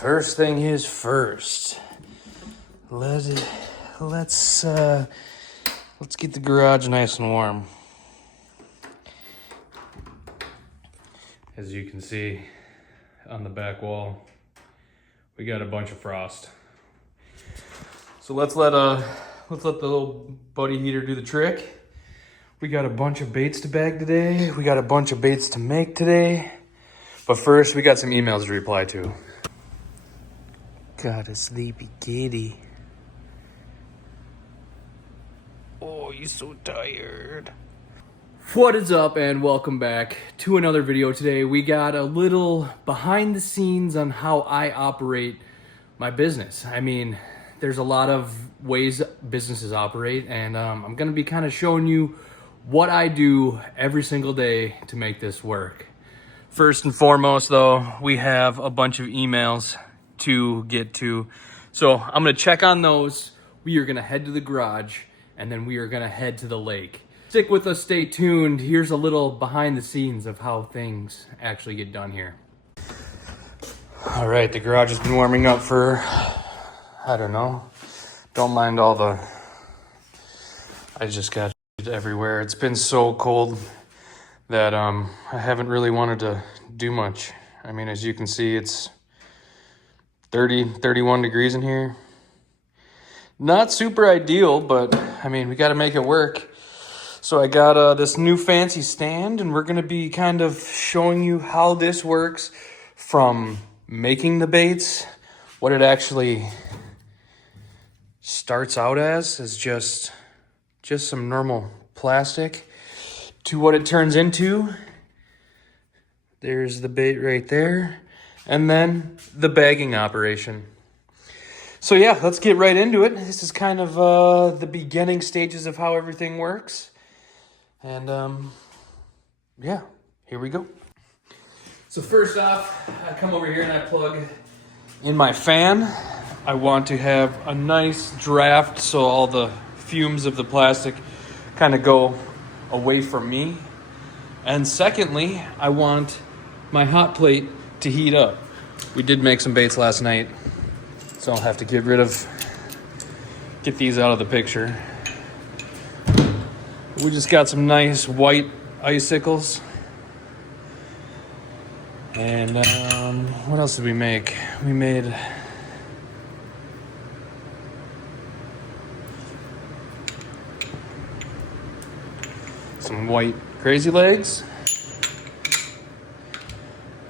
First thing is first. Let's get the garage nice and warm. As you can see on the back wall, we got a bunch of frost. So let's let the little buddy heater do the trick. We got a bunch of baits to bag today. We got a bunch of baits to make today. But first, we got some emails to reply to. Got a sleepy kitty. Oh, you're so tired. What is up, and welcome back to another video. Today we got a little behind the scenes on how I operate my business. I mean, there's a lot of ways businesses operate, and I'm gonna be kind of showing you what I do every single day to make this work. First and foremost though, we have a bunch of emails to get to. So I'm gonna check on those. We are gonna head to the garage, and then we are gonna head to the lake. Stick with us, stay tuned. Here's a little behind the scenes of how things actually get done here. All right, the garage has been warming up for, I don't know. Don't mind all the, I just got everywhere. It's been so cold that I haven't really wanted to do much. I mean, as you can see, it's 31 degrees in here. Not super ideal, but I mean, we got to make it work. So I got this new fancy stand, and we're going to be kind of showing you how this works from making the baits, what it actually starts out as is just some normal plastic, to what it turns into. There's the bait right there. And then the bagging operation. So yeah, let's get right into it. This is kind of the beginning stages of how everything works. And yeah, here we go. So first off, I come over here and I plug in my fan. I want to have a nice draft so all the fumes of the plastic kind of go away from me. And secondly, I want my hot plate to heat up. We did make some baits last night, so I'll have to get these out of the picture. We just got some nice white icicles. And what else did we make? We made some white crazy legs.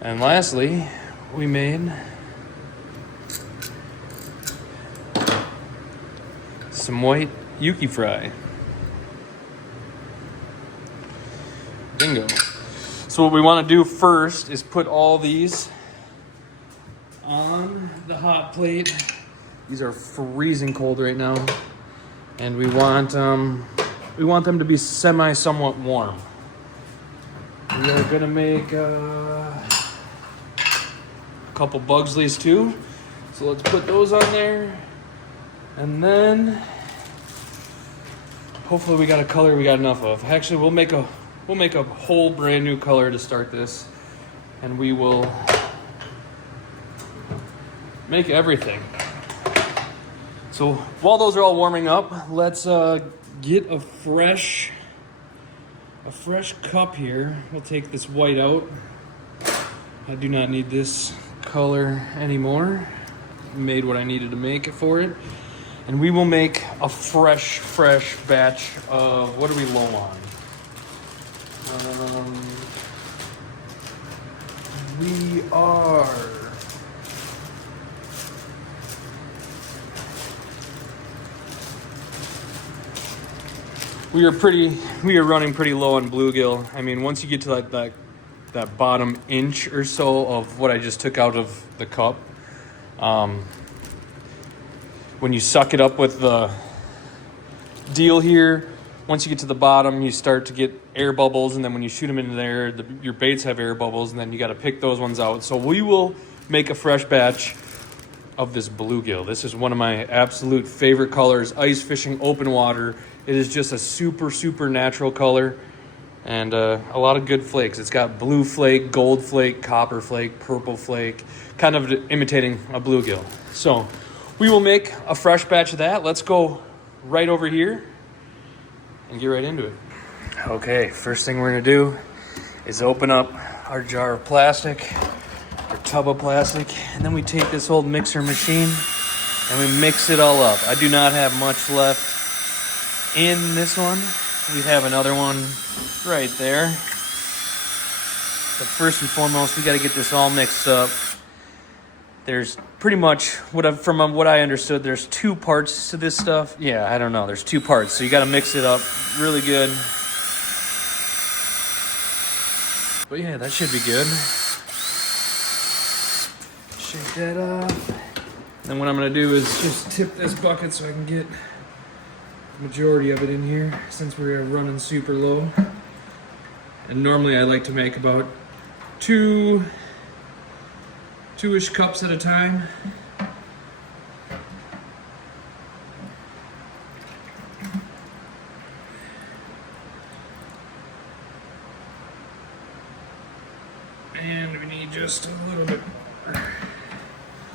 And lastly, we made some white Yuki fry. Bingo. So what we want to do first is put all these on the hot plate. These are freezing cold right now, and we want them to be somewhat warm. We are gonna make a couple Bugsleys too. So let's put those on there. And then hopefully we got a color we got enough of. Actually, we'll make a whole brand new color to start this. And we will make everything. So while those are all warming up, let's get a fresh cup here. We'll take this white out. I do not need this color anymore. Made what I needed to make it for it. And we will make a fresh batch of, what are we low on? We are running pretty low on bluegill. I mean, once you get to that bottom inch or so of what I just took out of the cup, when you suck it up with the deal here, once you get to the bottom, you start to get air bubbles, and then when you shoot them into there, your baits have air bubbles, and then you got to pick those ones out. So we will make a fresh batch of this bluegill. This is one of my absolute favorite colors, ice fishing, open water. It is just a super natural color, And a lot of good flakes. It's got blue flake, gold flake, copper flake, purple flake, kind of imitating a bluegill. So we will make a fresh batch of that. Let's go right over here and get right into it. Okay, first thing we're gonna do is open up our jar of plastic, our tub of plastic, and then we take this old mixer machine and we mix it all up. I do not have much left in this one. We have another one right there. But first and foremost, we got to get this all mixed up. There's pretty much, from what I understood, there's 2 parts to this stuff. Yeah, I don't know. There's 2 parts, so you got to mix it up really good. But yeah, that should be good. Shake that off. Then what I'm going to do is just tip this bucket so I can get majority of it in here since we're running super low. And normally I like to make about 2-ish cups at a time. And we need just a little bit more.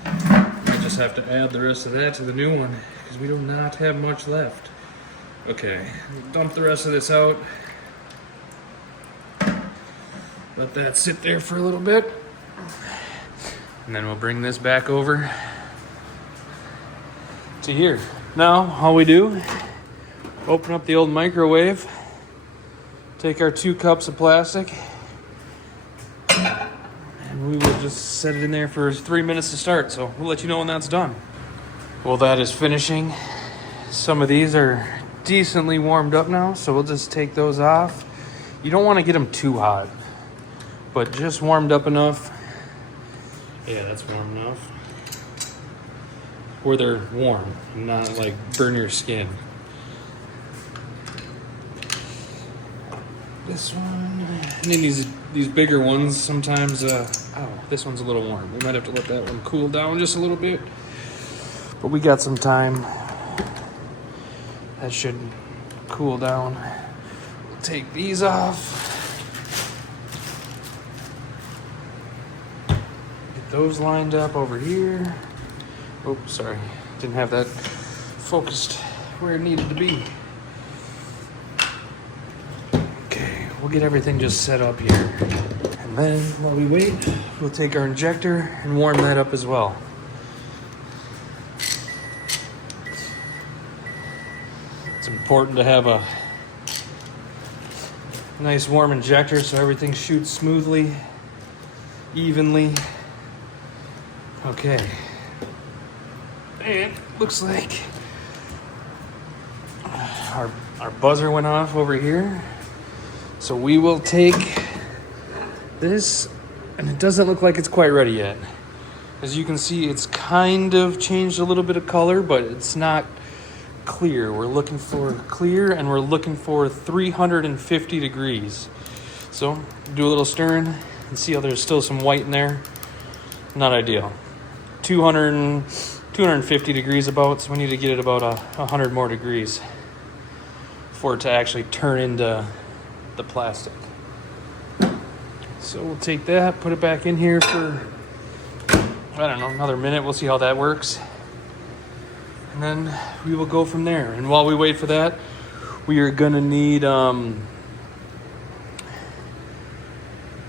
I just have to add the rest of that to the new one because we do not have much left. Okay, dump the rest of this out. Let that sit there for a little bit. And then we'll bring this back over to here. Now, all we do, open up the old microwave, take our 2 cups of plastic, and we will just set it in there for 3 minutes to start. So we'll let you know when that's done. Well, that is finishing. Some of these are decently warmed up now, so we'll just take those off. You don't want to get them too hot, but just warmed up enough. Yeah, that's warm enough. Where they're warm, not like burn your skin. This one, and then these bigger ones sometimes, oh, this one's a little warm. We might have to let that one cool down just a little bit, but we got some time. That should cool down. We'll take these off. Get those lined up over here. Oh, sorry. Didn't have that focused where it needed to be. Okay, we'll get everything just set up here. And then while we wait, we'll take our injector and warm that up as well. It's important to have a nice warm injector so everything shoots smoothly, evenly. Okay. And looks like our buzzer went off over here. So we will take this, and it doesn't look like it's quite ready yet. As you can see, it's kind of changed a little bit of color, but it's not clear. We're looking for clear, and we're looking for 350 degrees. So do a little stirring and see how there's still some white in there. Not ideal. 250 degrees about, so we need to get it about 100 more degrees for it to actually turn into the plastic. So we'll take that, put it back in here for, I don't know, another minute. We'll see how that works. And then we will go from there. And while we wait for that, we are gonna need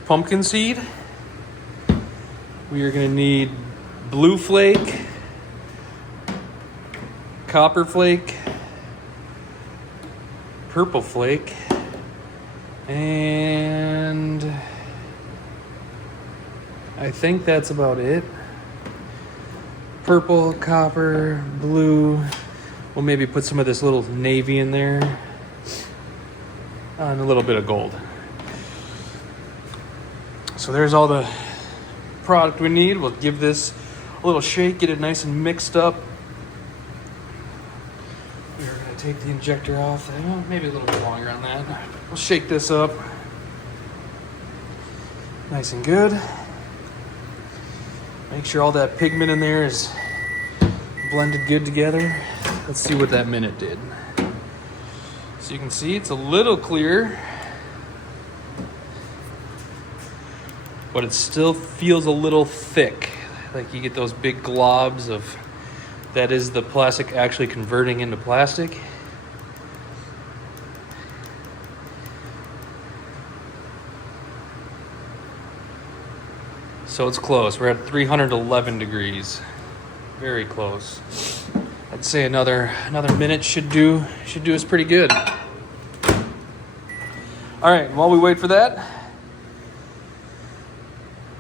pumpkin seed. We are gonna need blue flake, copper flake, purple flake, and I think that's about it. Purple, copper, blue. We'll maybe put some of this little navy in there. And a little bit of gold. So there's all the product we need. We'll give this a little shake, get it nice and mixed up. We're gonna take the injector off. Maybe a little bit longer on that. We'll shake this up. Nice and good. Make sure all that pigment in there is blended good together. Let's see what that minute did. So you can see it's a little clearer. but it still feels a little thick. Like you get those big globs of, that is the plastic actually converting into plastic. So it's close. We're at 311 degrees. Very close. I'd say another minute should do us pretty good. All right, while we wait for that,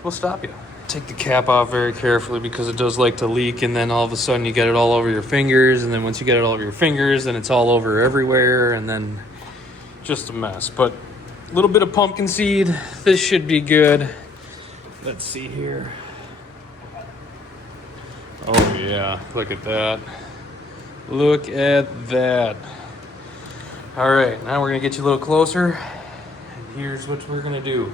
we'll stop you. Take the cap off very carefully because it does like to leak, and then all of a sudden you get it all over your fingers, and then once you get it all over your fingers, then it's all over everywhere, and then just a mess. But a little bit of pumpkin seed, this should be good. Let's see here. Oh yeah, look at that. Look at that. All right, now we're gonna get you a little closer. And here's what we're gonna do.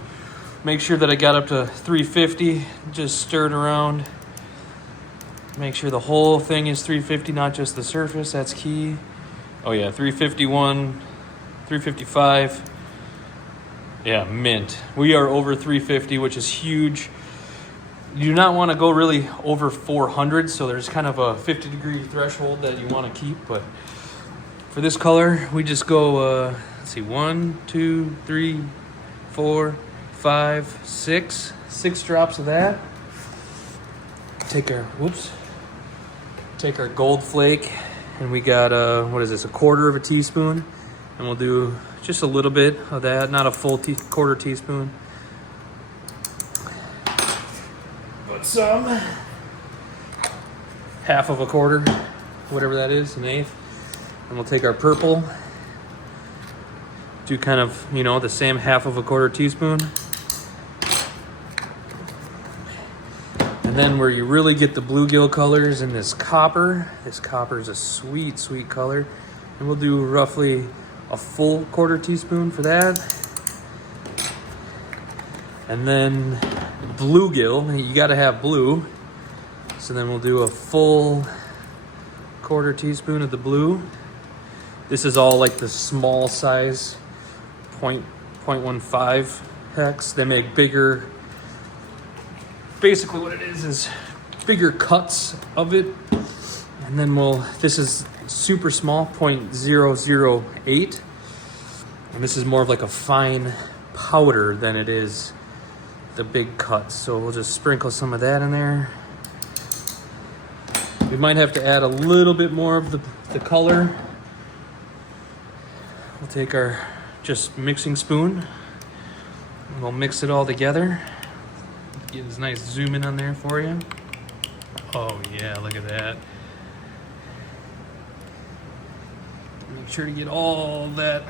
Make sure that I got up to 350, just stir it around. Make sure the whole thing is 350, not just the surface, that's key. Oh yeah, 351, 355. Yeah, mint. We are over 350, which is huge. You do not want to go really over 400, so there's kind of a 50-degree threshold that you want to keep. But for this color, we just go, let's see, 1, 2, 3, 4, 5, 6. 6 drops of that. Take our gold flake, and we got, what is this, 1/4 teaspoon. And we'll do just a little bit of that, not a full quarter teaspoon. But some, 1/2 quarter, whatever that is, 1/8. And we'll take our purple, do kind of, you know, the same 1/4 teaspoon. And then where you really get the bluegill colors in this copper. This copper is a sweet, sweet color. And we'll do roughly a full 1/4 teaspoon for that. And then bluegill, you gotta have blue. So then we'll do a full 1/4 teaspoon of the blue. This is all like the small size 0.15 hex. They make bigger, basically what it is bigger cuts of it. And then this is super small, 0.008. And this is more of like a fine powder than it is the big cuts. So we'll just sprinkle some of that in there. We might have to add a little bit more of the color. We'll take our just mixing spoon and we'll mix it all together. Get this nice zoom in on there for you. Oh yeah, look at that. Make sure to get all that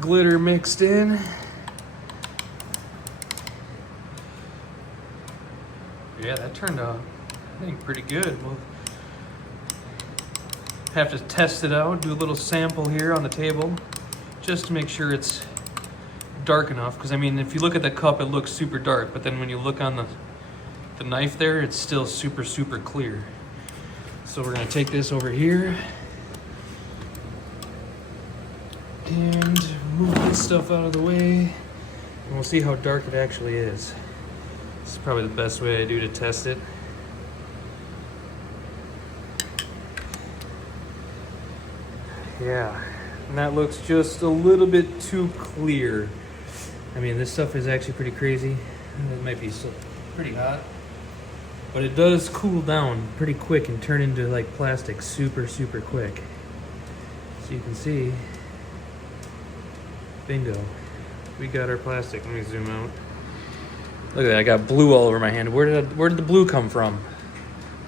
glitter mixed in. Yeah, that turned out, I think, pretty good. We'll have to test it out, do a little sample here on the table, just to make sure it's dark enough. Because I mean, if you look at the cup, it looks super dark, but then when you look on the knife there, it's still super, super clear. So we're gonna take this over here and move this stuff out of the way, and we'll see how dark it actually is. This is probably the best way I do to test it. Yeah, and that looks just a little bit too clear. I mean, this stuff is actually pretty crazy. It might be pretty hot, but it does cool down pretty quick and turn into like plastic super, super quick. So you can see, bingo, we got our plastic. Let me zoom out. Look at that, I got blue all over my hand. Where did the blue come from?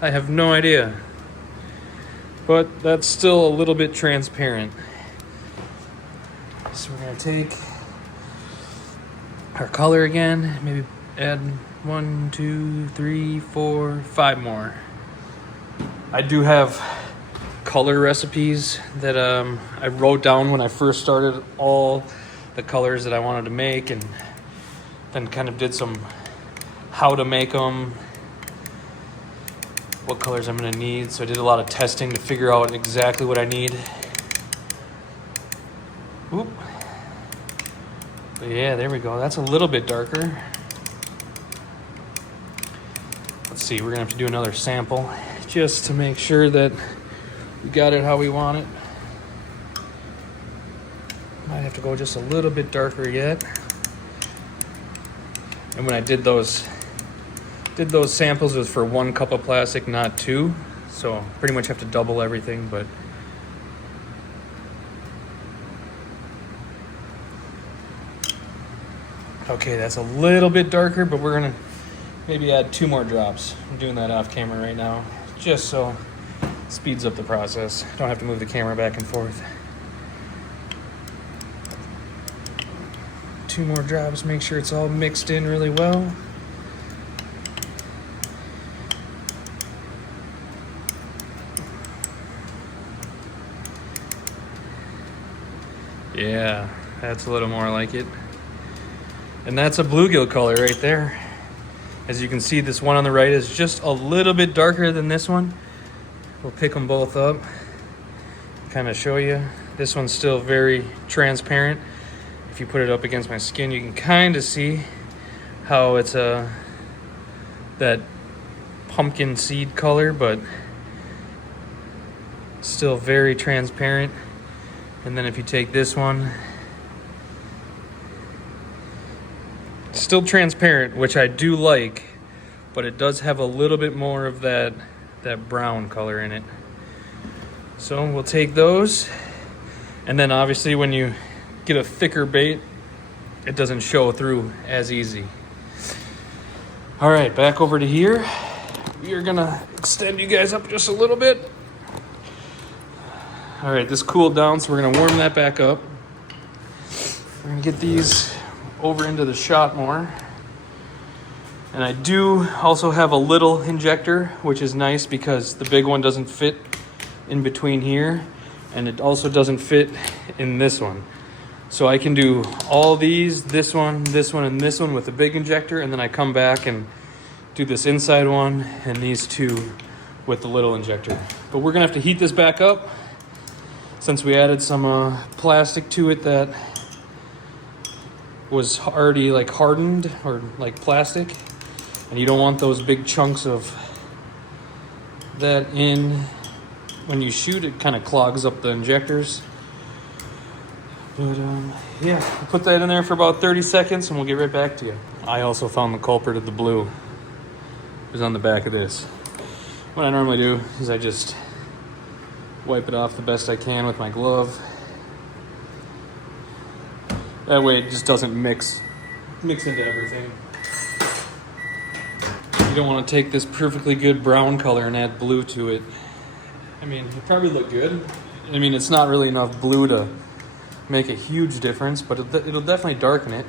I have no idea. But that's still a little bit transparent. So we're gonna take our color again, maybe add 1, 2, 3, 4, 5 more. I do have color recipes that I wrote down when I first started, all the colors that I wanted to make, and then kind of did some how to make them, what colors I'm gonna need. So I did a lot of testing to figure out exactly what I need. Oop. But So yeah, there we go. That's a little bit darker. Let's see, we're gonna have to do another sample just to make sure that we got it how we want it. Might have to go just a little bit darker yet. And when I did those samples, it was for 1 cup of plastic, not 2. So pretty much have to double everything, but okay, that's a little bit darker, but we're gonna maybe add 2 more drops. I'm doing that off camera right now, just so it speeds up the process. Don't have to move the camera back and forth. 2 more drops, make sure it's all mixed in really well. Yeah, that's a little more like it. And that's a bluegill color right there. As you can see, this one on the right is just a little bit darker than this one. We'll pick them both up, kind of show you. This one's still very transparent. If you put it up against my skin, you can kind of see how it's that pumpkin seed color, but still very transparent. And then if you take this one, still transparent, which I do like, but it does have a little bit more of that brown color in it. So we'll take those, and then obviously when you get a thicker bait, it doesn't show through as easy. All right, back over to here. We are gonna extend you guys up just a little bit. All right, this cooled down, so we're gonna warm that back up. We're gonna get these over into the shot more. And I do also have a little injector, which is nice because the big one doesn't fit in between here, and it also doesn't fit in this one. So I can do all these, this one, and this one with the big injector, and then I come back and do this inside one and these 2 with the little injector. But we're gonna have to heat this back up since we added some plastic to it that was already like hardened or like plastic, and you don't want those big chunks of that in when you shoot. It kind of clogs up the injectors. But yeah, we'll put that in there for about 30 seconds and we'll get right back to you. I also found the culprit of the blue. It was on the back of this. What I normally do is I just wipe it off the best I can with my glove. That way it just doesn't mix into everything. You don't want to take this perfectly good brown color and add blue to it. I mean, it'll probably look good. I mean, it's not really enough blue to make a huge difference, but it'll definitely darken it.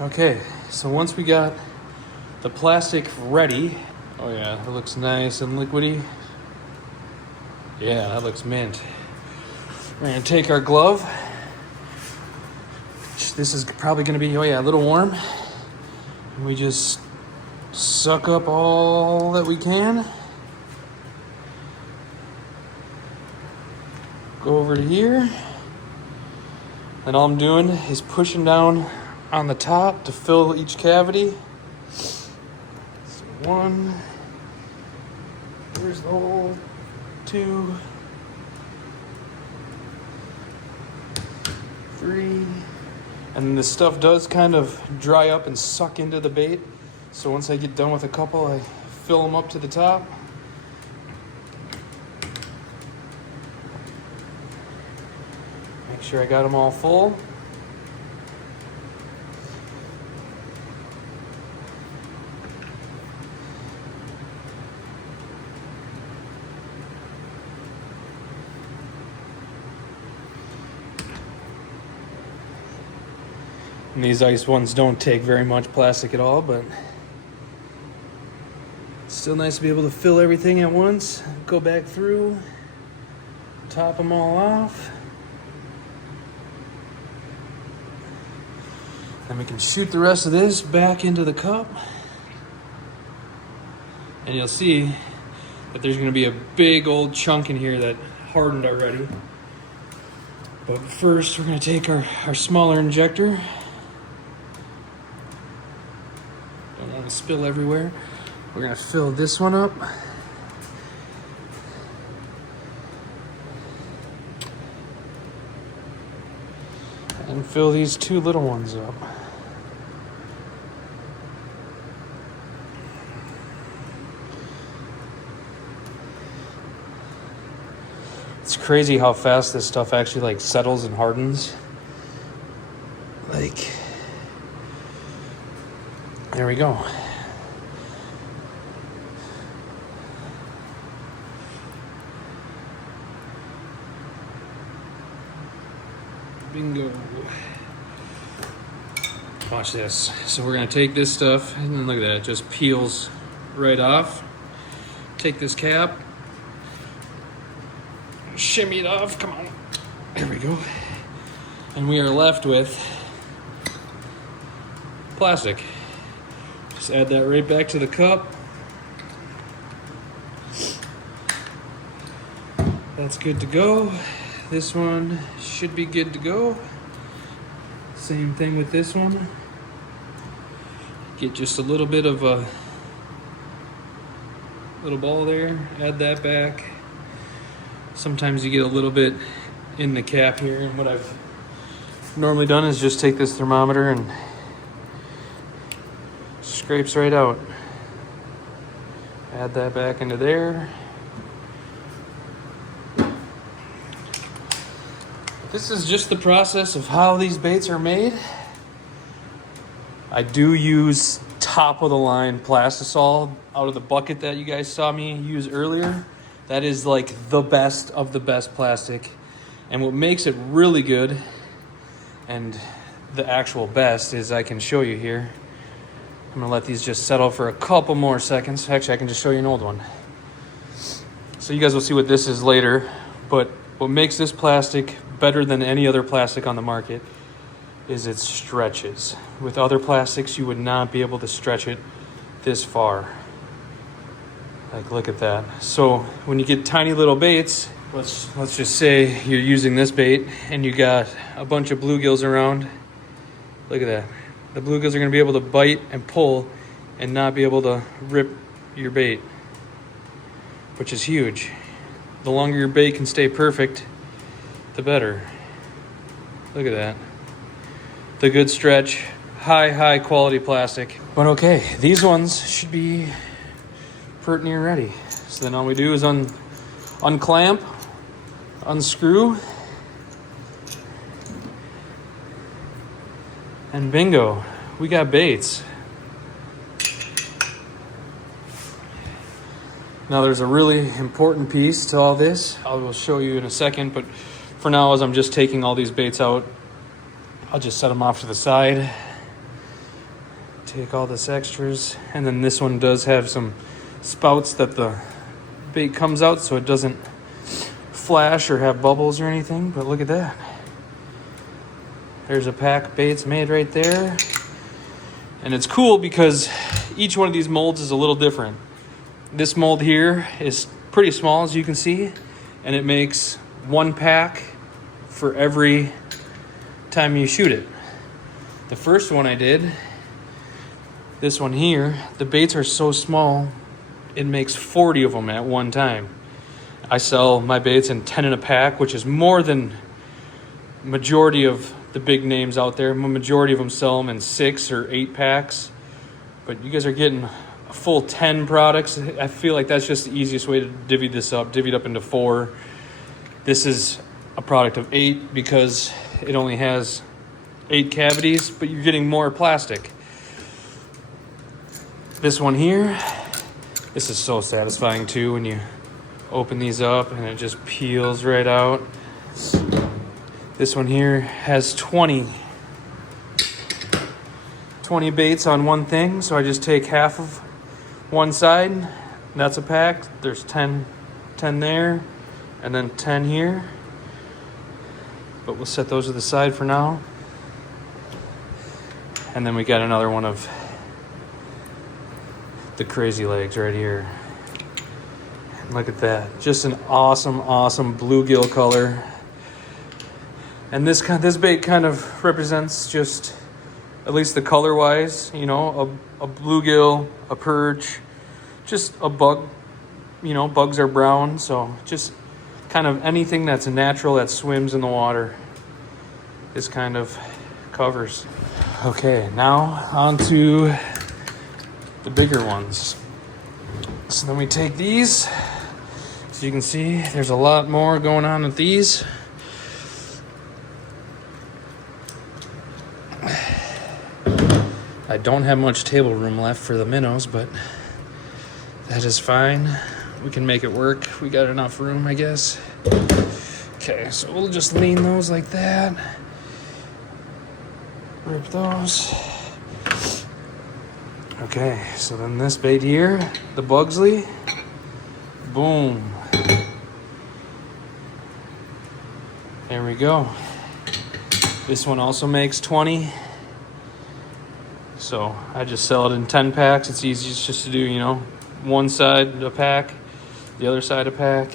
Okay, so once we got the plastic ready, oh yeah, it looks nice and liquidy. Yeah, that looks mint. We're gonna take our glove. This is probably gonna be, oh yeah, a little warm. And we just suck up all that we can. Go over to here. And all I'm doing is pushing down on the top to fill each cavity. So 1, there's the hole, 2, 3, and then this stuff does kind of dry up and suck into the bait. So once I get done with a couple, I fill them up to the top. Make sure I got them all full. And these ice ones don't take very much plastic at all, but it's still nice to be able to fill everything at once, go back through, top them all off. Then we can shoot the rest of this back into the cup. And you'll see that there's gonna be a big old chunk in here that hardened already. But first, we're going to take our smaller injector. Don't want to spill everywhere. We're going to fill this one up. And fill these two little ones up. It's crazy how fast this stuff actually like settles and hardens. Like, there we go. Bingo. Watch this. So we're gonna take this stuff, and then look at that, it just peels right off. Take this cap, shimmy it off, come on. There we go. And we are left with plastic. Just add that right back to the cup. That's good to go. This one should be good to go. Same thing with this one. Get just a little bit of a little ball there, add that back. Sometimes you get a little bit in the cap here, and what I've normally done is just take this thermometer and scrapes right out. Add that back into there. This is just the process of how these baits are made. I do use top of the line plastisol out of the bucket that you guys saw me use earlier. That is like the best of the best plastic. And what makes it really good and the actual best is I can show you here. I'm gonna let these just settle for a couple more seconds. Actually, I can just show you an old one. So you guys will see what this is later, but what makes this plastic better than any other plastic on the market is it stretches. With other plastics, you would not be able to stretch it this far. Like, look at that. So when you get tiny little baits, let's just say you're using this bait and you got a bunch of bluegills around. Look at that. The bluegills are gonna be able to bite and pull and not be able to rip your bait, which is huge. The longer your bait can stay perfect, the better. Look at that. The good stretch, high quality plastic. But okay, these ones should be pretty near ready. So then all we do is unclamp, unscrew, and bingo, we got baits. Now there's a really important piece to all this. I will show you in a second, but for now, as I'm just taking all these baits out, I'll just set them off to the side. Take all this extras, and then this one does have some spouts that the bait comes out so it doesn't flash or have bubbles or anything, but look at that. There's a pack of baits made right there. And it's cool because each one of these molds is a little different. This mold here is pretty small, as you can see, and it makes one pack for every time you shoot it. The first one I did, this one here, the baits are so small, it makes 40 of them at one time. I sell my baits in 10 in a pack, which is more than majority of the big names out there. Majority of them sell them in 6 or 8 packs, but you guys are getting a full 10 products. I feel like that's just the easiest way to divvy this up, divvy it up into 4. This is a product of 8 because it only has 8 cavities, but you're getting more plastic. This one here, this is so satisfying too when you open these up and it just peels right out. This one here has 20 baits on one thing, so I just take half of one side. That's a pack. There's 10 there, and then 10 here. But we'll set those to the side for now. And then we got another one of the crazy legs right here. Look at that. Just an awesome bluegill color. And this bait kind of represents just, at least the color wise, you know, a bluegill, a perch, just a bug. You know, bugs are brown, so just kind of anything that's natural that swims in the water. This kind of covers. Okay, now on to the bigger ones. So then we take these. So you can see there's a lot more going on with these. I don't have much table room left for the minnows, but that is fine. We can make it work. We got enough room, I guess. Okay, so we'll just lean those like that. Rip those. Okay, so then this bait here, the Bugsley. Boom. There we go. This one also makes 20. So I just sell it in 10 packs. It's easiest just to do, you know, one side a pack, the other side a pack.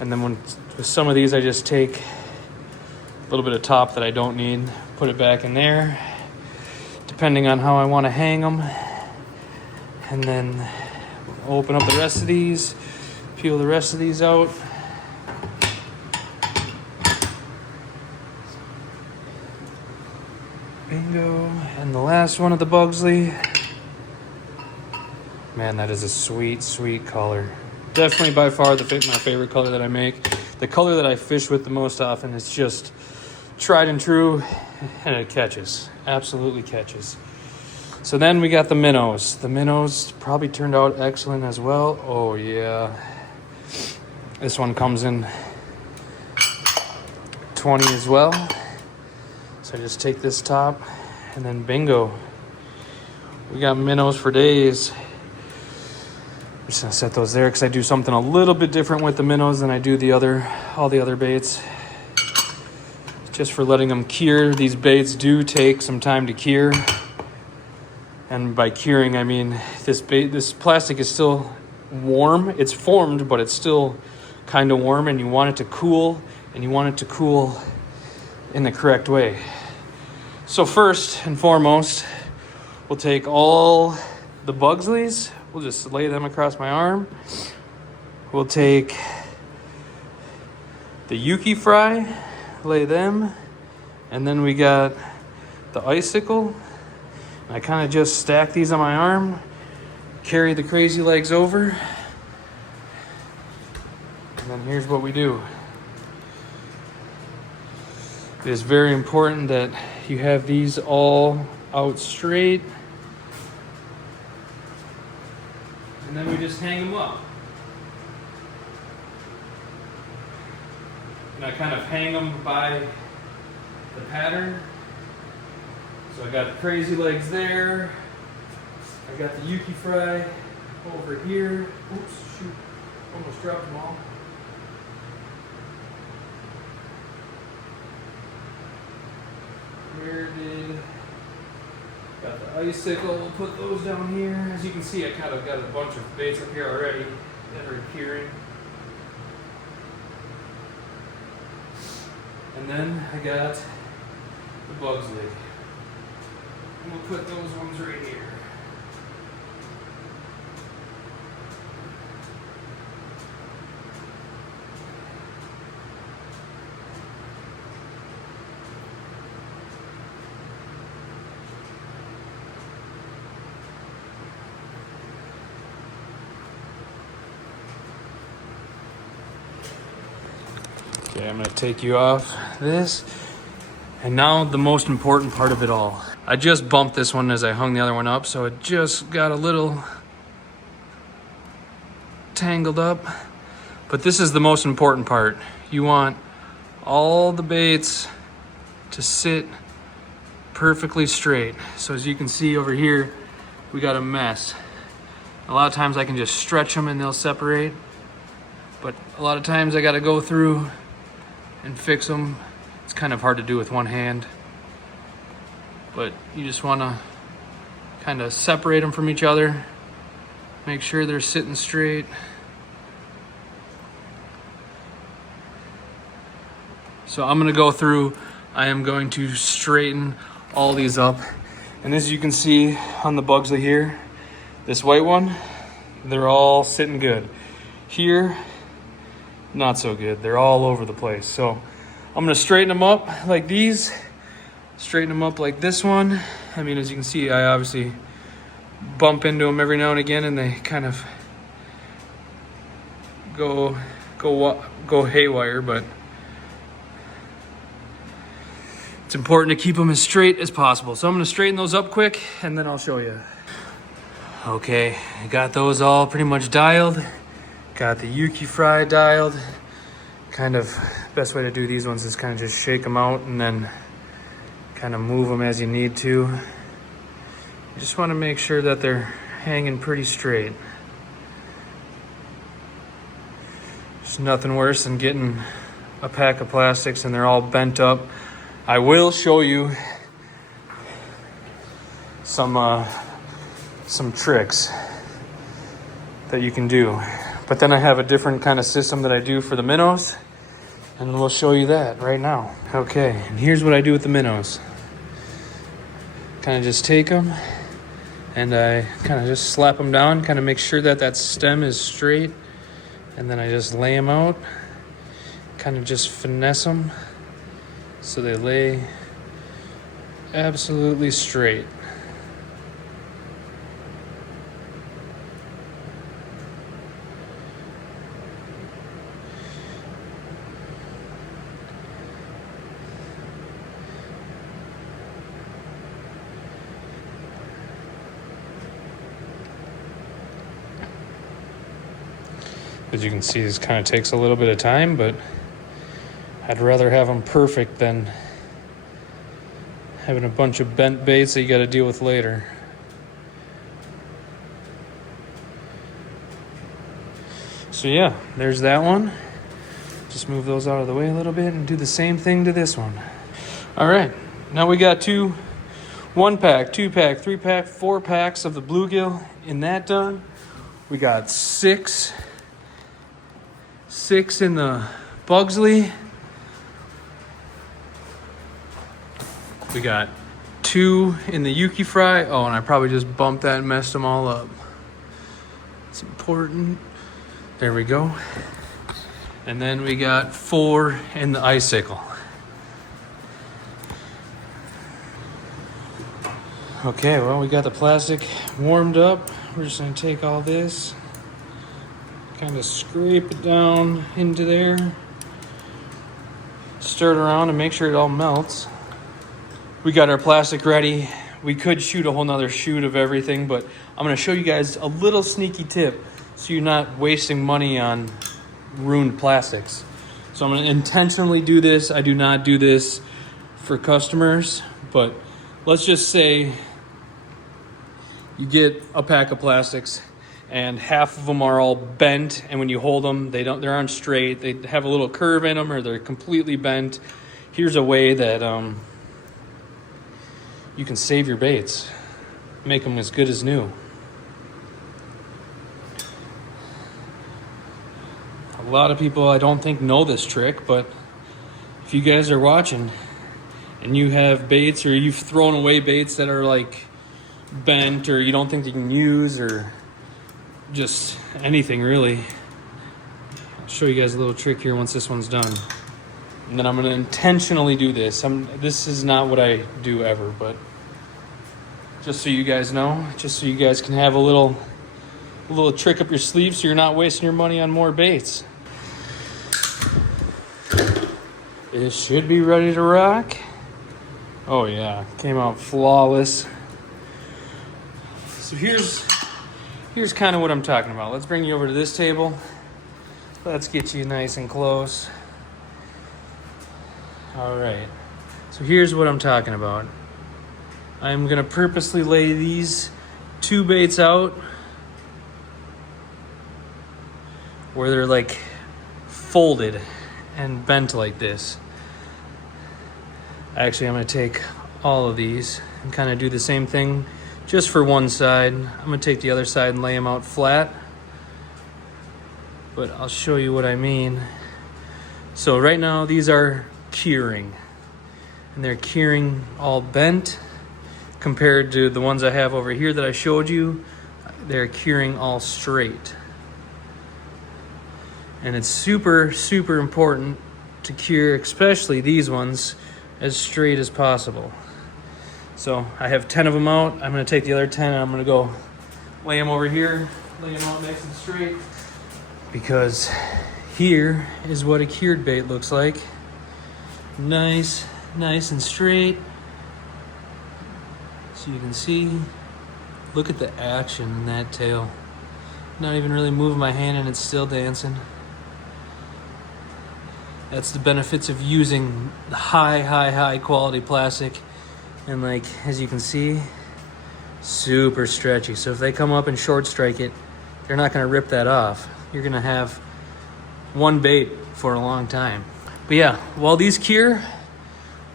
And then with some of these, I just take a little bit of top that I don't need, put it back in there, depending on how I want to hang them. And then open up the rest of these, peel the rest of these out. Bingo. And the last one of the Bugsley. Man, that is a sweet, sweet color. Definitely by far my favorite color that I make. The color that I fish with the most often is just tried and true, and it catches. Absolutely catches. So then we got the minnows. The minnows probably turned out excellent as well. Oh yeah. This one comes in 20 as well. So I just take this top and then bingo. We got minnows for days. I'm just gonna set those there because I do something a little bit different with the minnows than I do all the other baits. Just for letting them cure. These baits do take some time to cure. And by curing, I mean this plastic is still warm. It's formed, but it's still kind of warm, and you want it to cool, and you want it to cool in the correct way. So first and foremost, we'll take all the Bugsleys. We'll just lay them across my arm. We'll take the Yuki Fry, lay them, and then we got the Icicle. I kind of just stack these on my arm, carry the crazy legs over, and then here's what we do. It is very important that you have these all out straight, and then we just hang them up. And I kind of hang them by the pattern. So I got the crazy legs there. I got the Yuki Fry over here. Oops, shoot, almost dropped them all. Got the Icicle, we'll put those down here. As you can see, I kind of got a bunch of baits up here already that are curing. And then I got the Bugsley. And we'll put those ones right here. Okay, I'm gonna take you off this. And now the most important part of it all. I just bumped this one as I hung the other one up, so it just got a little tangled up. But this is the most important part. You want all the baits to sit perfectly straight. So as you can see over here, we got a mess. A lot of times I can just stretch them and they'll separate. But a lot of times I gotta go through and fix them. It's kind of hard to do with one hand, but you just want to kind of separate them from each other, make sure they're sitting straight. So I'm gonna go through, I am going to straighten all these up. And as you can see on the Bugsley here, this white one, they're all sitting good. Here, not so good. They're all over the place. So I'm gonna straighten them up like these, straighten them up like this one. I mean, as you can see, I obviously bump into them every now and again, and they kind of go haywire, but it's important to keep them as straight as possible. So I'm gonna straighten those up quick and then I'll show you. Okay, I got those all pretty much dialed. Got the Yuki fry dialed. Kind of, best way to do these ones is kind of just shake them out and then kind of move them as you need to. You just wanna make sure that they're hanging pretty straight. There's nothing worse than getting a pack of plastics and they're all bent up. I will show you some tricks that you can do. But then I have a different kind of system that I do for the minnows, and we'll show you that right now. Okay, and here's what I do with the minnows. Kind of just take them and I kind of just slap them down, kind of make sure that that stem is straight, and then I just lay them out, kind of just finesse them so they lay absolutely straight. As you can see, this kind of takes a little bit of time, but I'd rather have them perfect than having a bunch of bent baits that you got to deal with later. So yeah, there's that one. Just move those out of the way a little bit and do the same thing to this one. All right, now we got 1 pack, 2 pack, 3 pack, 4 packs of the bluegill in that done. We got six in the Bugsley. We got 2 in the Yuki fry. Oh, and I probably just bumped that and messed them all up. It's important. There we go. And then we got 4 in the icicle. Okay, well, we got the plastic warmed up. We're just gonna take all this, kind of scrape it down into there, stir it around and make sure it all melts. We got our plastic ready. We could shoot a whole nother shoot of everything, but I'm gonna show you guys a little sneaky tip so you're not wasting money on ruined plastics. So I'm gonna intentionally do this. I do not do this for customers, but let's just say you get a pack of plastics and half of them are all bent, and when you hold them, they aren't straight. They have a little curve in them, or they're completely bent. Here's a way that you can save your baits, make them as good as new. A lot of people, I don't think, know this trick, but if you guys are watching and you have baits, or you've thrown away baits that are like bent, or you don't think you can use, or just anything really, I'll show you guys a little trick here once this one's done. And then I'm going to intentionally do this. This is not what I do ever, but just so you guys know, just so you guys can have a little trick up your sleeve so you're not wasting your money on more baits. It should be ready to rock. Oh yeah, came out flawless. So here's kind of what I'm talking about. Let's bring you over to this table. Let's get you nice and close. All right, so here's what I'm talking about. I'm gonna purposely lay these 2 baits out where they're like folded and bent like this. Actually, I'm gonna take all of these and kind of do the same thing just for one side. I'm gonna take the other side and lay them out flat, but I'll show you what I mean. So right now these are curing. And they're curing all bent compared to the ones I have over here that I showed you. They're curing all straight. And it's super, super important to cure, especially these ones, as straight as possible. So I have 10 of them out. I'm gonna take the other 10 and I'm gonna go lay them over here, lay them out nice and straight. Because here is what a cured bait looks like. Nice and straight. So you can see, look at the action in that tail. Not even really moving my hand and it's still dancing. That's the benefits of using high quality plastic. And like, as you can see, super stretchy. So if they come up and short strike it, they're not gonna rip that off. You're gonna have one bait for a long time. But yeah, while these cure,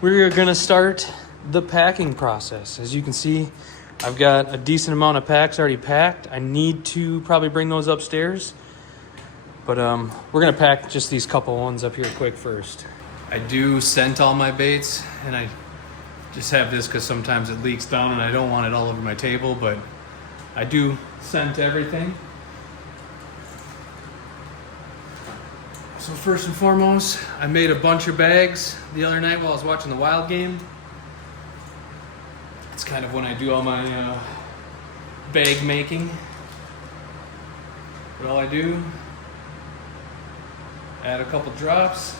we're gonna start the packing process. As you can see, I've got a decent amount of packs already packed. I need to probably bring those upstairs. But we're gonna pack just these couple ones up here quick first. I do scent all my baits, and I just have this because sometimes it leaks down and I don't want it all over my table, but I do scent everything. So first and foremost, I made a bunch of bags the other night while I was watching the Wild game. It's kind of when I do all my bag making. But all I do, add a couple drops,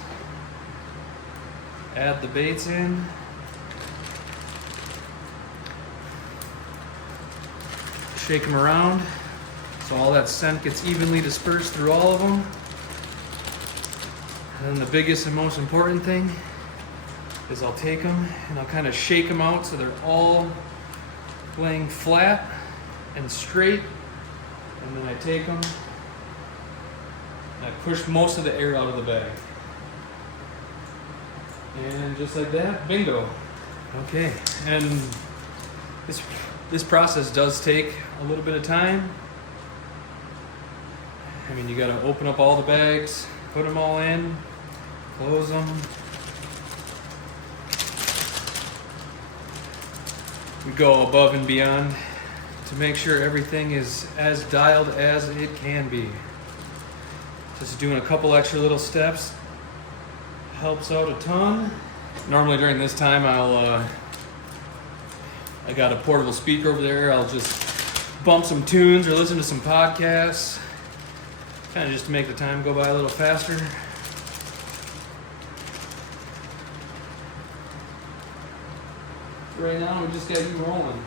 add the baits in, shake them around so all that scent gets evenly dispersed through all of them. And then the biggest and most important thing is I'll take them and I'll kind of shake them out so they're all laying flat and straight. And then I take them and I push most of the air out of the bag. And just like that, bingo. Okay, and this process does take a little bit of time. I mean, you gotta open up all the bags, put them all in, close them. We go above and beyond to make sure everything is as dialed as it can be. Just doing a couple extra little steps helps out a ton. Normally during this time I got a portable speaker over there. I'll just bump some tunes or listen to some podcasts, kind of just to make the time go by a little faster. Right now we just got you rolling.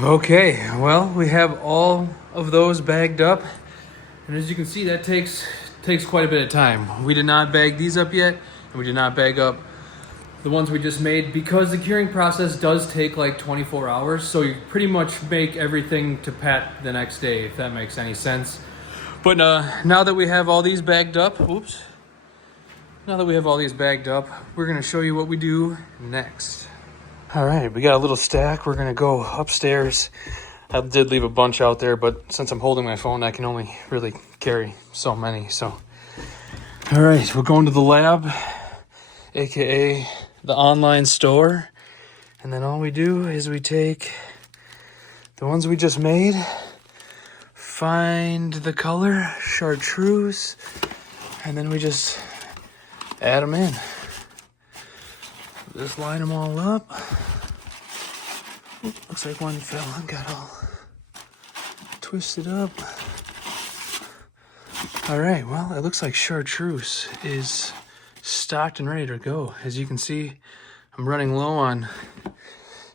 Okay, well, we have all of those bagged up, and as you can see, that takes quite a bit of time. We did not bag these up yet, and we did not bag up the ones we just made because the curing process does take like 24 hours, so you pretty much make everything to pat the next day, if that makes any sense. But now that we have all these bagged up, we're gonna show you what we do next. All right, we got a little stack. We're gonna go upstairs. I did leave a bunch out there, but since I'm holding my phone, I can only really carry so many. So, all right, we're going to the lab, AKA the online store. And then all we do is we take the ones we just made, find the color, chartreuse, and then we just add them in. Just line them all up. Oop, looks like one fell and got all twisted up. All right, well, it looks like chartreuse is stocked and ready to go. As you can see, I'm running low on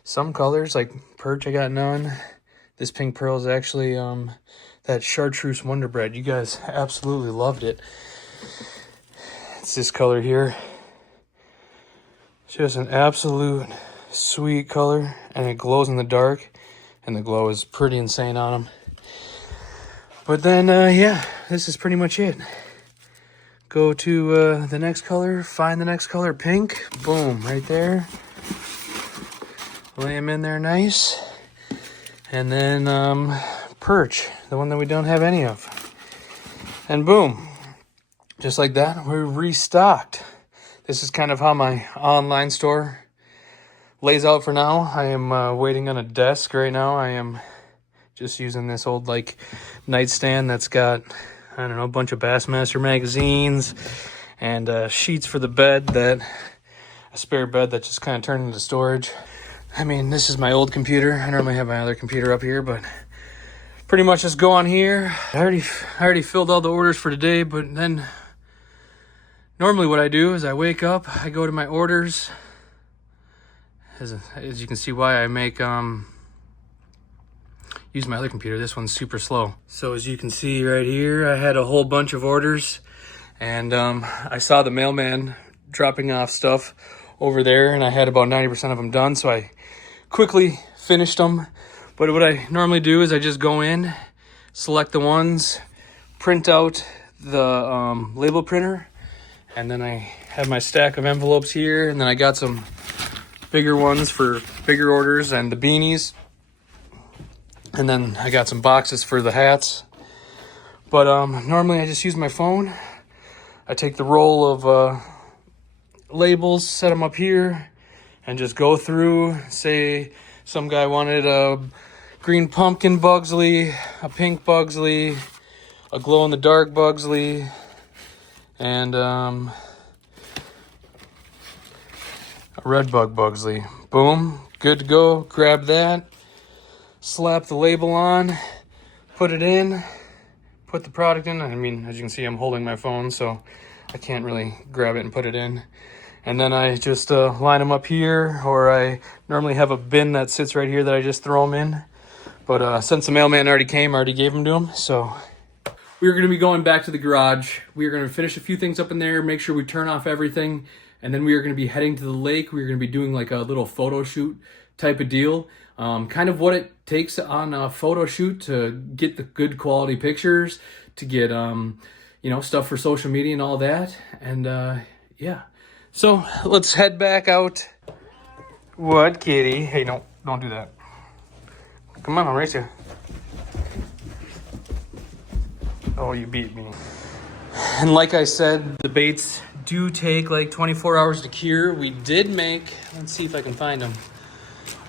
some colors, like perch, I got none. This pink pearl is actually that chartreuse Wonder Bread. You guys absolutely loved it. It's this color here. Just an absolute sweet color, and it glows in the dark, and the glow is pretty insane on them. But then, yeah, this is pretty much it. Go to the next color, find the next color, pink, boom, right there. Lay them in there nice. And then perch, the one that we don't have any of. And boom, just like that, we're restocked. This is kind of how my online store lays out for now. I am waiting on a desk right now. I am just using this old like nightstand that's got, I don't know, a bunch of Bassmaster magazines and sheets for the bed, a spare bed that just kind of turned into storage. I mean, this is my old computer. I normally have my other computer up here, but pretty much just go on here. I already filled all the orders for today, but then normally what I do is I wake up, I go to my orders. As you can see why I make use my other computer. This one's super slow. So as you can see right here, I had a whole bunch of orders, and I saw the mailman dropping off stuff over there, and I had about 90% of them done, so I quickly finished them. But what I normally do is I just go in, select the ones, print out the label printer, and then I have my stack of envelopes here, and then I got some bigger ones for bigger orders and the beanies, and then I got some boxes for the hats. But normally I just use my phone. I take the roll of labels, set them up here, and just go through. Say some guy wanted a green pumpkin Bugsley, a pink Bugsley, a glow-in-the-dark Bugsley, and a red bug Bugsley. Boom, good to go. Grab that, slap the label on, put it in, put the product in. I mean, as you can see, I'm holding my phone, so I can't really grab it and put it in. And then I just line them up here, or I normally have a bin that sits right here that I just throw them in. But since the mailman already came, I already gave them to him, so. We're going to be going back to the garage. We're going to finish a few things up in there, make sure we turn off everything, and then we are going to be heading to the lake. We're going to be doing like a little photo shoot type of deal. Kind of what it takes on a photo shoot to get the good quality pictures, to get, stuff for social media and all that. And yeah. So let's head back out. What, kitty? Hey, no, don't do that. Come on, I'll race you. Oh, you beat me. And like I said, the baits do take like 24 hours to cure. We did make, let's see if I can find them,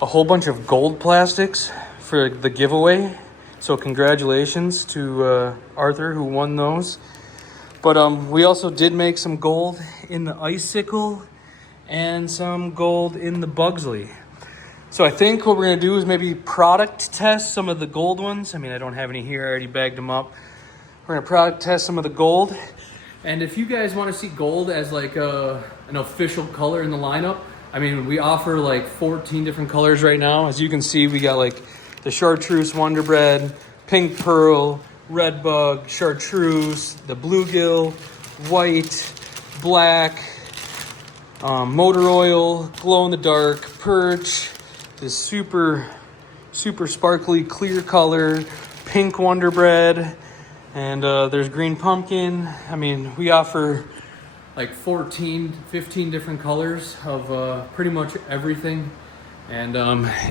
a whole bunch of gold plastics for the giveaway. So congratulations to Arthur who won those. But we also did make some gold in the icicle and some gold in the Bugsley. So I think what we're gonna do is maybe product test some of the gold ones. I mean, I don't have any here, I already bagged them up. We're gonna product test some of the gold. And if you guys wanna see gold as like an official color in the lineup, I mean, we offer like 14 different colors right now. As you can see, we got like the Chartreuse Wonder Bread, Pink Pearl, Red Bug, Chartreuse, the Bluegill, White, Black, Motor Oil, Glow in the Dark, Perch, this super sparkly clear color, Pink Wonder Bread, and there's Green Pumpkin. I mean, we offer like 14, 15 different colors of pretty much everything. And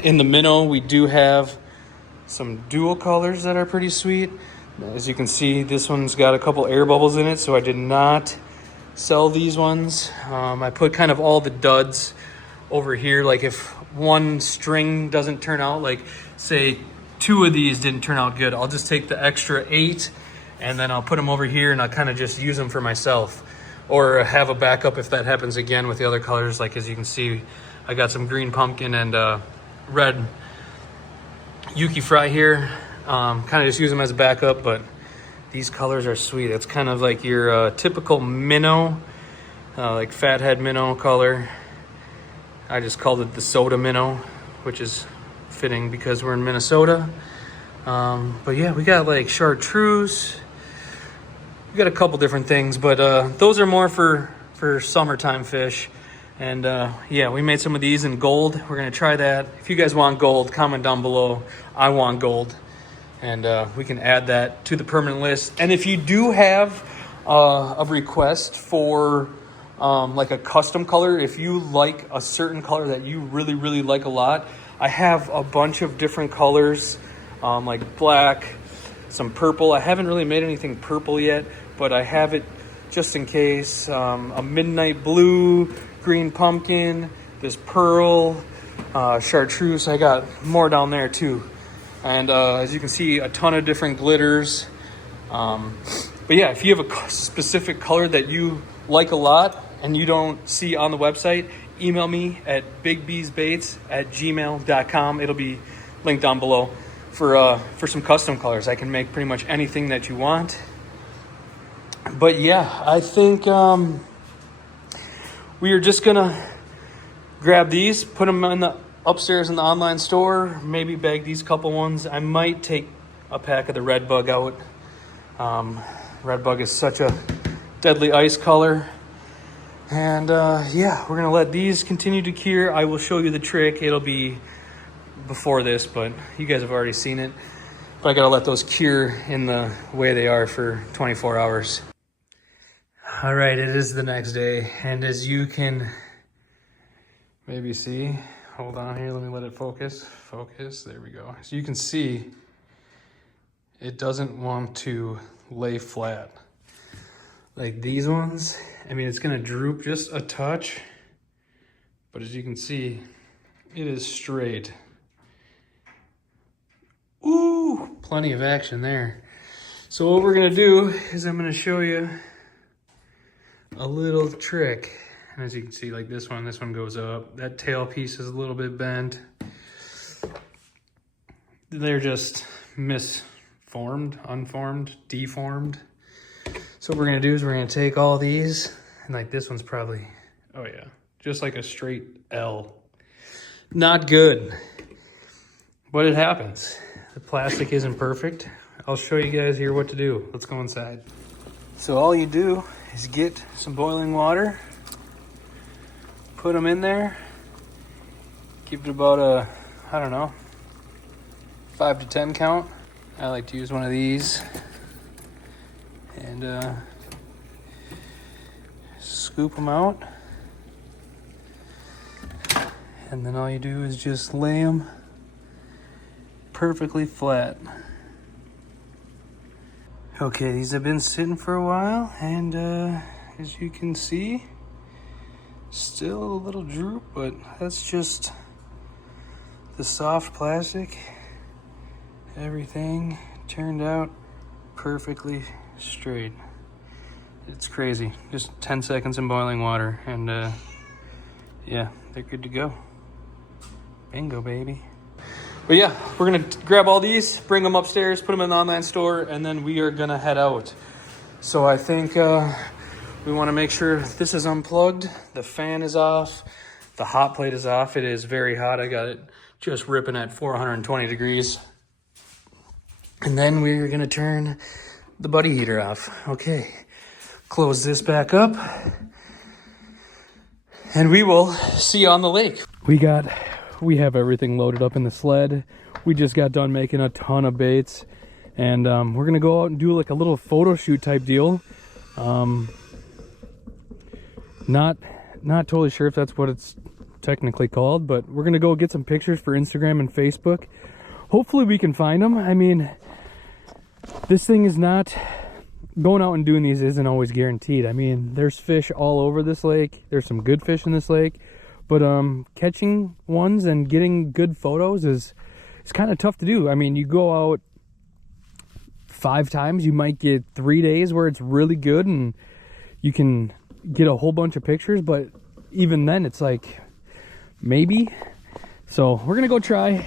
in the minnow, we do have some dual colors that are pretty sweet. As you can see, this one's got a couple air bubbles in it, so I did not sell these ones. I put kind of all the duds over here. Like if one string doesn't turn out, like say 2 of these didn't turn out good, I'll just take the extra 8 and then I'll put them over here and I'll kind of just use them for myself. Or have a backup if that happens again with the other colors. Like as you can see, I got some green pumpkin and red Yuki Fry here. Kind of just use them as a backup, but these colors are sweet. It's kind of like your typical minnow, like fathead minnow color. I just called it the soda minnow, which is fitting because we're in Minnesota. But yeah, we got like chartreuse. We got a couple different things, but those are more for summertime fish. And yeah, we made some of these in gold. We're gonna try that. If you guys want gold, comment down below. I want gold. And we can add that to the permanent list. And if you do have a request for like a custom color, if you like a certain color that you really like a lot, I have a bunch of different colors, like black, some purple. I haven't really made anything purple yet, but I have it just in case. A midnight blue, green pumpkin, this pearl, chartreuse. I got more down there too. And as you can see, a ton of different glitters. But yeah, if you have a specific color that you like a lot and you don't see on the website, email me at bigbeesbaits@gmail.com. It'll be linked down below for some custom colors. I can make pretty much anything that you want. But yeah, I think we are just gonna grab these, put them in the upstairs in the online store, maybe bag these couple ones. I might take a pack of the red bug out. Red bug is such a deadly ice color. And yeah, we're gonna let these continue to cure. I will show you the trick. It'll be before this, but you guys have already seen it. But I gotta let those cure in the way they are for 24 hours. All right, it is the next day. And as you can maybe see, hold on here, let me let it focus. Focus, there we go. So you can see it doesn't want to lay flat. Like these ones, I mean, it's gonna droop just a touch, but as you can see, it is straight. Ooh, plenty of action there. So what we're gonna do is I'm gonna show you a little trick. And as you can see, like this one goes up. That tail piece is a little bit bent. They're just misformed, unformed, deformed. So what we're gonna do is we're gonna take all these, and like this one's probably, oh yeah, just like a straight L. Not good, but it happens. The plastic isn't perfect. I'll show you guys here what to do. Let's go inside. So all you do is get some boiling water, put them in there, give it about a, I don't know, 5 to 10 count. I like to use one of these. And scoop them out, and then all you do is just lay them perfectly flat. Okay, these have been sitting for a while, and as you can see, still a little droop, but that's just the soft plastic. Everything turned out perfectly straight. It's crazy. Just 10 seconds in boiling water, and yeah, they're good to go. Bingo, baby. But yeah, we're gonna grab all these, bring them upstairs, put them in the online store, and then we are gonna head out. So I think we want to make sure this is unplugged, the fan is off, the hot plate is off. It is very hot. I got it just ripping at 420 degrees. And then we're gonna turn the buddy heater off. Okay, close this back up, and we will see you on the lake. We have everything loaded up in the sled. We just got done making a ton of baits, and we're gonna go out and do like a little photo shoot type deal. Not totally sure if that's what it's technically called, but we're gonna go get some pictures for Instagram and Facebook. Hopefully we can find them. I mean, this thing is not, going out and doing these isn't always guaranteed. I mean, there's fish all over this lake. There's some good fish in this lake, but catching ones and getting good photos is kind of tough to do. I mean, you go out 5 times, you might get 3 days where it's really good and you can get a whole bunch of pictures, but even then it's like maybe. So we're gonna go try.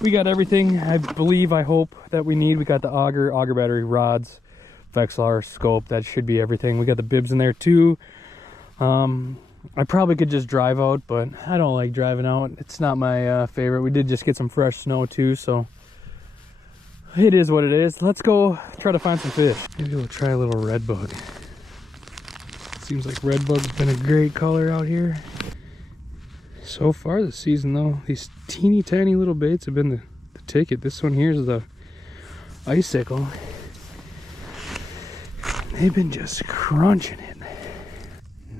We got everything, I hope that we need. We got the auger battery, rods, Vexlar, scope. That should be everything. We got the bibs in there too. I probably could just drive out, but I don't like driving out. It's not my favorite. We did just get some fresh snow too, so it is what it is. Let's go try to find some fish. Maybe we'll try a little red bug. Seems like red bug's been a great color out here so far this season, though. These teeny tiny little baits have been the ticket. This one here is the icicle. They've been just crunching it.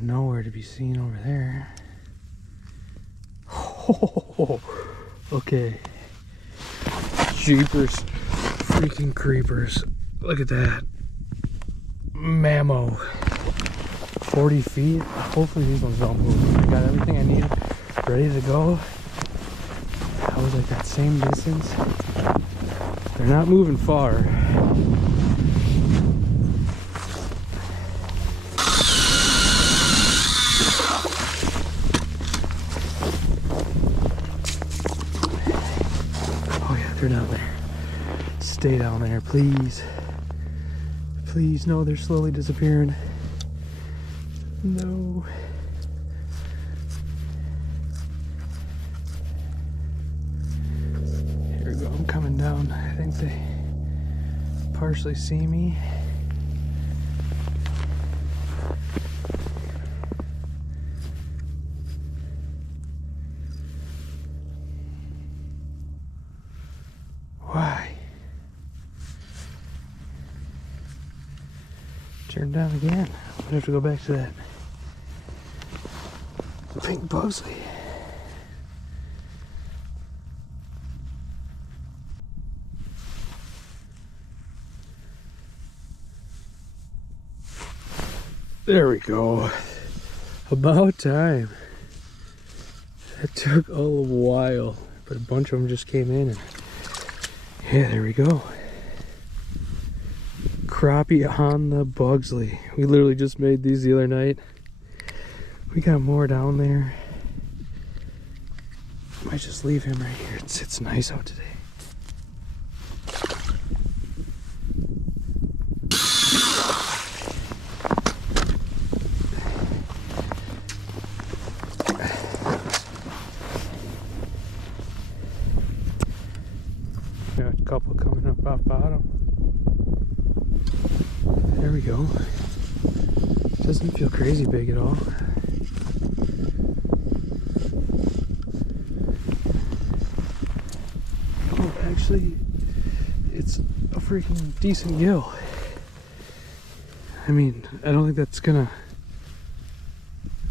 Nowhere to be seen over there. Oh, Okay. Jeepers. Freaking creepers. Look at that. Mammo. 40 feet. Hopefully these ones don't move. I got everything I need ready to go. I was like that same distance. They're not moving far. Oh yeah, they're down there. Stay down there, please. Please, no, they're slowly disappearing. No. Here we go, I'm coming down. I think they partially see me. Why? Turn down again. I'm gonna have to go back to that pink Bugsley. There we go. About time. That took a while, but a bunch of them just came in and yeah, there we go. Crappie on the Bugsley. We literally just made these the other night. We got more down there. Might just leave him right here. It's nice out today. Got a couple coming up off bottom. There we go. Doesn't feel crazy big at all. Oh, actually, it's a freaking decent gill. I mean, I don't think that's gonna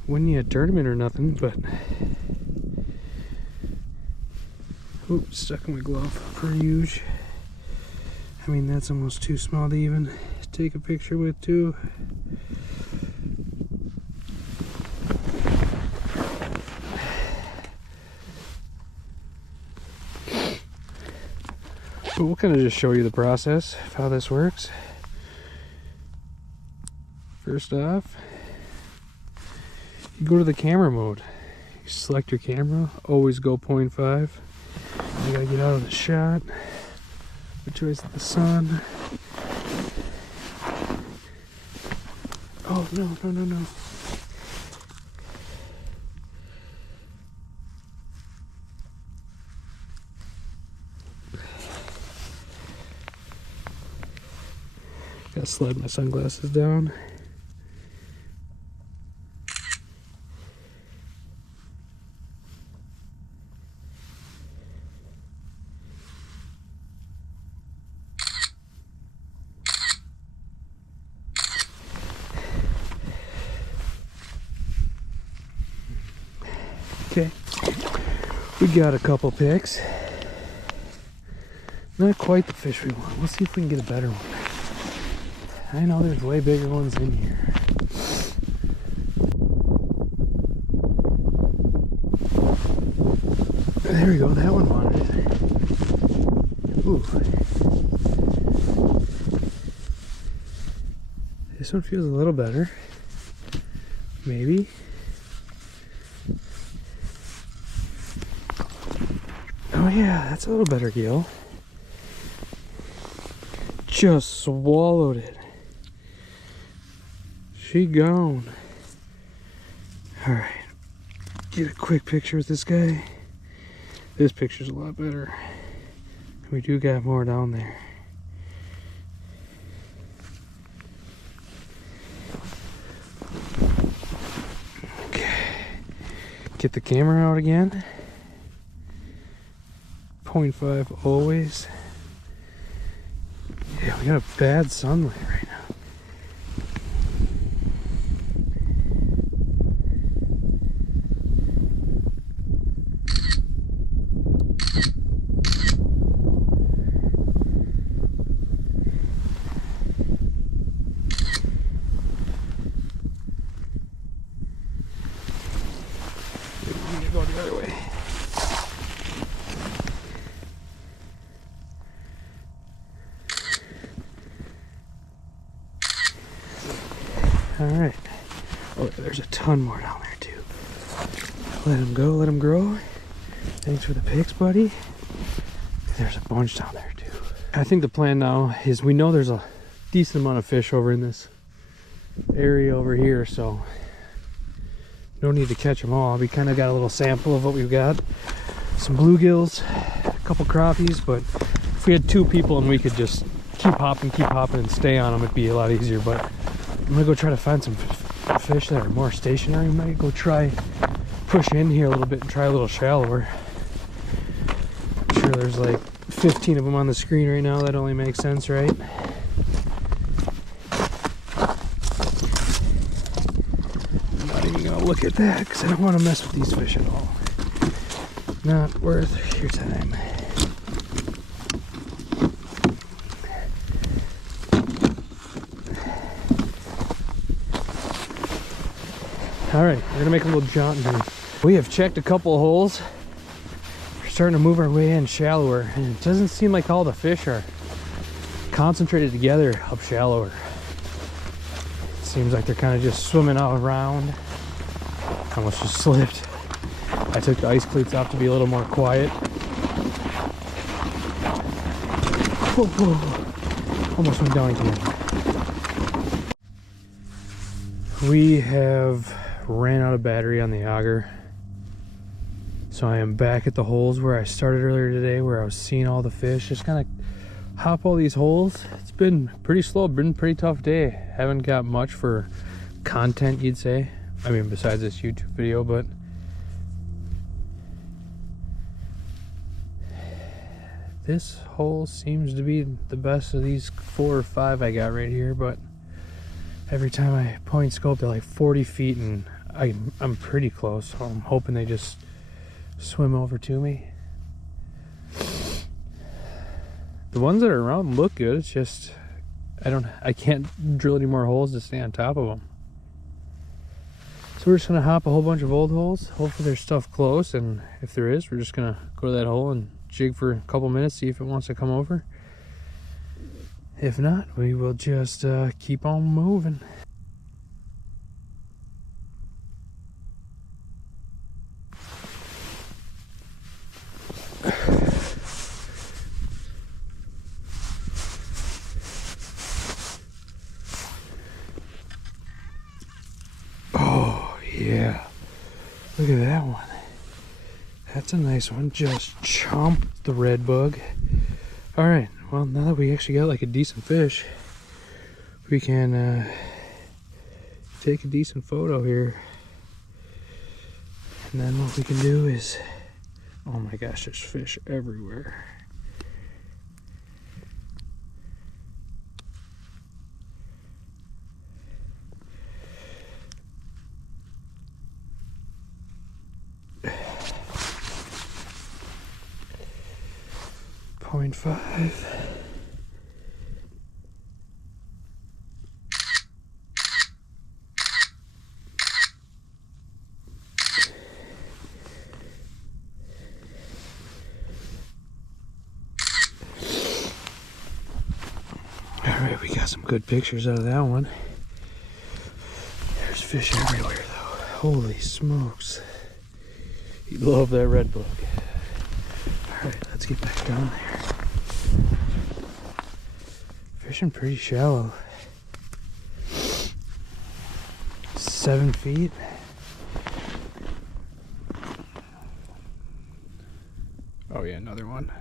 win you a tournament or nothing, but oops, stuck in my glove per usual. I mean, that's almost too small to even take a picture with too. But we'll kind of just show you the process of how this works. First off, you go to the camera mode. You select your camera, always go 0.5. You gotta get out of the shot. Which way is the sun? Oh, no. Gotta slide my sunglasses down. Okay, we got a couple picks. Not quite the fish we want. Let's see if we can get a better one. I know there's way bigger ones in here. There we go, that one wanted it. Ooh. This one feels a little better. Maybe. Oh yeah, that's a little better gill. Just swallowed it. She gone. Alright. Get a quick picture with this guy. This picture's a lot better. We do got more down there. Okay. Get the camera out again. 0.5 always. Yeah, we got a bad sunlight right now. All right. Oh, there's a ton more down there too. Let them go, let them grow. Thanks for the pics, buddy. There's a bunch down there too. I think the plan now is we know there's a decent amount of fish over in this area over here, so no need to catch them all. We kind of got a little sample of what we've got. Some bluegills, a couple crappies, but if we had 2 people and we could just keep hopping and stay on them, it'd be a lot easier. But I'm gonna go try to find some fish that are more stationary. We might go try push in here a little bit and try a little shallower. I'm sure there's like 15 of them on the screen right now. That only makes sense, right? I'm not even gonna look at that because I don't want to mess with these fish at all. Not worth your time. All right, we're gonna make a little jaunt here. We have checked a couple of holes. We're starting to move our way in shallower, and it doesn't seem like all the fish are concentrated together up shallower. It seems like they're kind of just swimming all around. Almost just slipped. I took the ice cleats off to be a little more quiet. Whoa, whoa. Almost went down again. We have ran out of battery on the auger, so I am back at the holes where I started earlier today, where I was seeing all the fish. Just kind of hop all these holes. It's been pretty slow, been a pretty tough day. Haven't got much for content, you'd say. I mean, besides this YouTube video, but this hole seems to be the best of these 4 or 5 I got right here, but every time I point scope, they're like 40 feet, and I'm pretty close, so I'm hoping they just swim over to me. The ones that are around look good. It's just I can't drill any more holes to stay on top of them. So we're just gonna hop a whole bunch of old holes. Hopefully there's stuff close, and if there is, we're just gonna go to that hole and jig for a couple minutes, see if it wants to come over. If not, we will just keep on moving. Oh yeah, look at that one. That's a nice one. Just chomped the red bug. All right, well, now that we actually got like a decent fish, we can take a decent photo here. And then what we can do is, oh my gosh, there's fish everywhere. .5. Alright, we got some good pictures out of that one. There's fish everywhere though. Holy smokes. You love that red bug. Alright, let's get back down there. Fishing pretty shallow. 7 feet. Oh yeah, another one.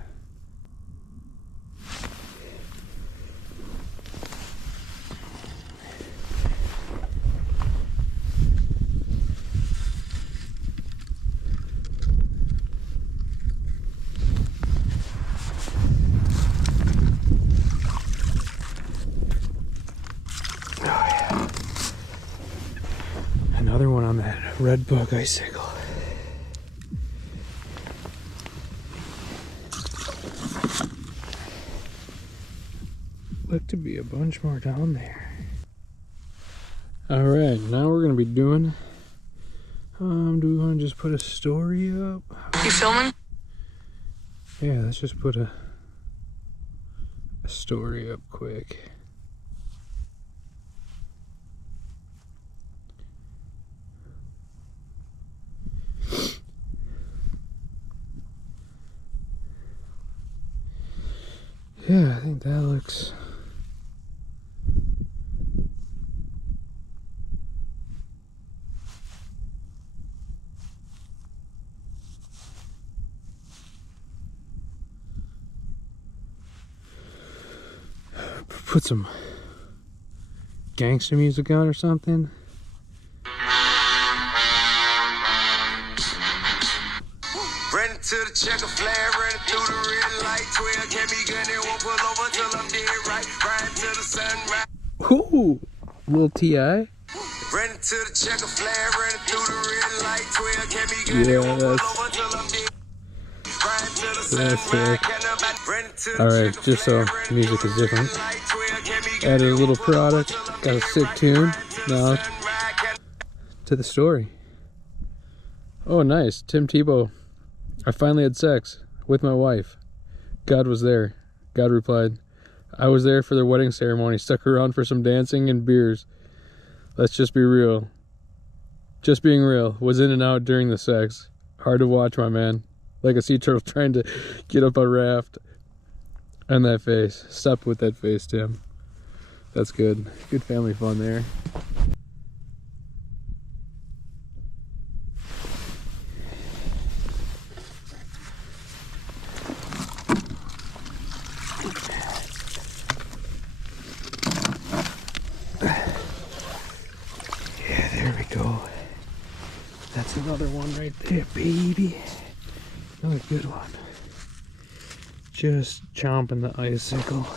Another one on that red bug icicle. Look to be a bunch more down there. All right, now we're gonna be doing. Do we want to just put a story up? You filming? Yeah, let's just put a story up quick. Yeah, I think that looks... Put some gangster music on or something. Running to the checker flag, running through the red light. 12 can't be good, they won't pull over till I'm dead right. Riding to the sunrise. Ooh, little T.I. Running to the checker flag, running through the red light. 12 can't be good, they won't pull over till I'm dead. Riding to the sunrise. Alright, just so music is different. Added a little product, got a sick tune. Now to the story. Oh, nice. Tim Tebow. I finally had sex with my wife. God was there. God replied, I was there for their wedding ceremony, stuck around for some dancing and beers. Let's just be real. Just being real. Was in and out during the sex. Hard to watch, my man. Like a sea turtle trying to get up a raft. And that face. Stop with that face, Tim. That's good. Good family fun there. Yeah, there we go. That's another one right there, baby. Another good one. Just chomping the icicle.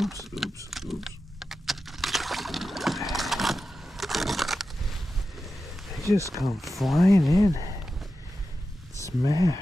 Oops, oops, oops. They just come flying in. Smash.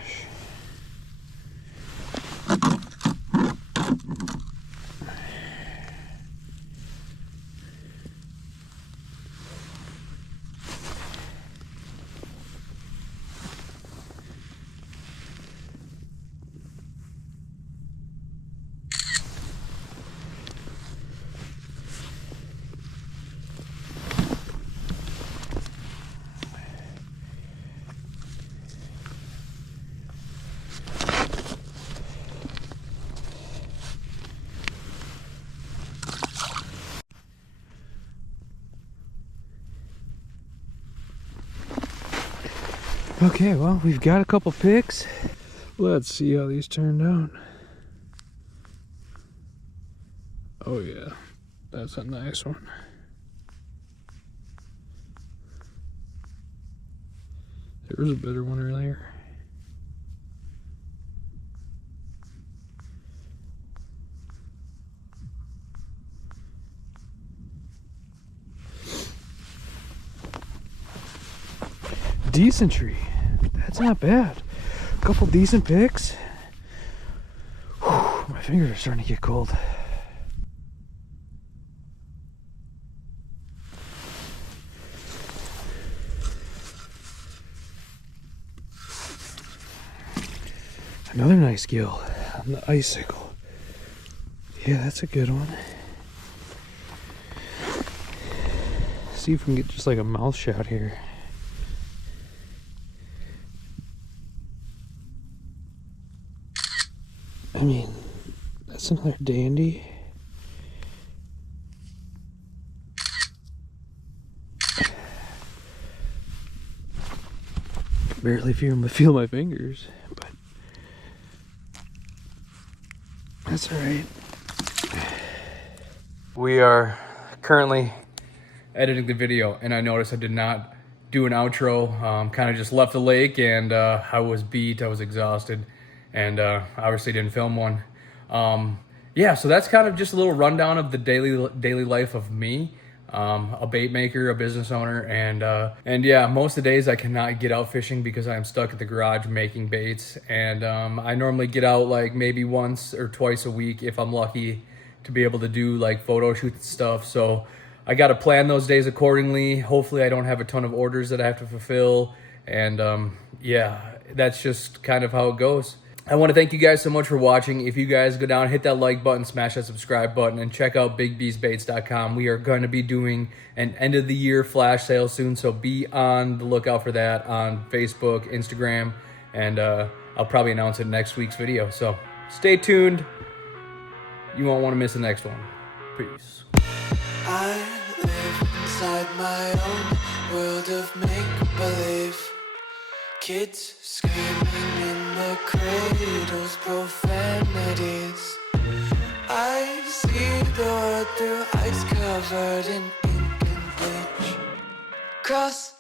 Okay, well, we've got a couple picks. Let's see how these turned out. Oh yeah, that's a nice one. There was a better one earlier. Decent tree. That's not bad. A couple decent picks. Whew, my fingers are starting to get cold. Another nice gill on the icicle. Yeah, that's a good one. See if we can get just like a mouth shot here. I mean, that's another dandy. Barely feel my fingers, but that's all right. We are currently editing the video, and I noticed I did not do an outro. Kind of just left the lake, and I was beat. I was exhausted, and obviously didn't film one. Yeah, so that's kind of just a little rundown of the daily life of me. A bait maker, a business owner, and yeah, most of the days I cannot get out fishing because I'm stuck at the garage making baits, and I normally get out like maybe once or twice a week if I'm lucky to be able to do like photo shoots and stuff. So I got to plan those days accordingly. Hopefully I don't have a ton of orders that I have to fulfill, and yeah, that's just kind of how it goes. I want to thank you guys so much for watching. If you guys go down, hit that like button, smash that subscribe button, and check out BigBeesBaits.com. We are going to be doing an end of the year flash sale soon, so be on the lookout for that on Facebook, Instagram, and I'll probably announce it in next week's video. So stay tuned. You won't want to miss the next one. Peace. I live inside my own world of make-believe. Kids screaming in the cradles, profanities. I see the world through ice covered in ink and bleach. Cross